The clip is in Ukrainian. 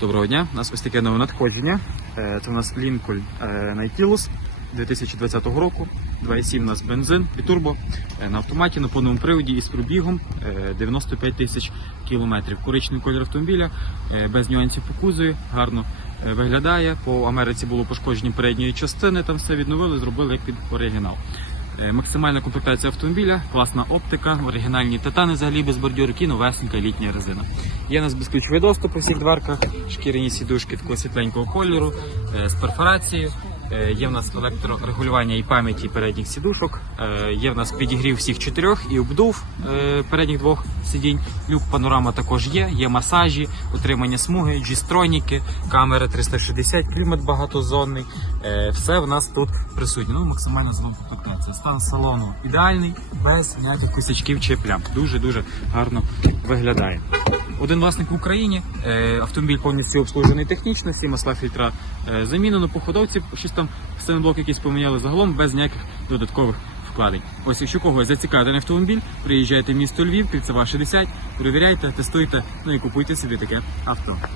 Доброго дня. У нас ось таке нове надходження. Е, Це у нас Lincoln е, Nautilus 2020 року. 2,7 у нас бензин і турбо е, на автоматі на повному приводі із пробігом е, 95 тисяч кілометрів. Коричневий колір автомобіля без нюансів по кузові, гарно виглядає. По Америці було пошкоджені передньої частини, там все відновили, зробили як під оригінал. Е, Максимальна комплектація автомобіля, класна оптика, оригінальні титани взагалі без бордюрок і новесенька літня резина. Є у нас безключовий доступ у всіх дверках, шкіряні сідушки такого світленького кольору е, з перфорацією. Е, Є в нас електрорегулювання і пам'яті передніх сідушок. Е, Є в нас підігрів всіх чотирьох і обдув е, передніх двох сидінь. Люк панорама також є. Є масажі, утримання смуги, джістроніки, камери 360, клімат багатозонний. Все в нас тут присутнє. Ну, максимально знову комплектація. Стан салону ідеальний, без ніяких косячків чи плям. Дуже дуже гарно виглядає. Один власник в Україні. Е, Автомобіль повністю обслужений технічно, всі масла фільтра е, замінено по ходовці, щось там стенблок якийсь поміняли загалом без ніяких додаткових вкладень. Ось якщо когось зацікавлений автомобіль, приїжджайте в місто Львів, кільцева 60, перевіряйте, тестуйте, ну і купуйте собі таке авто.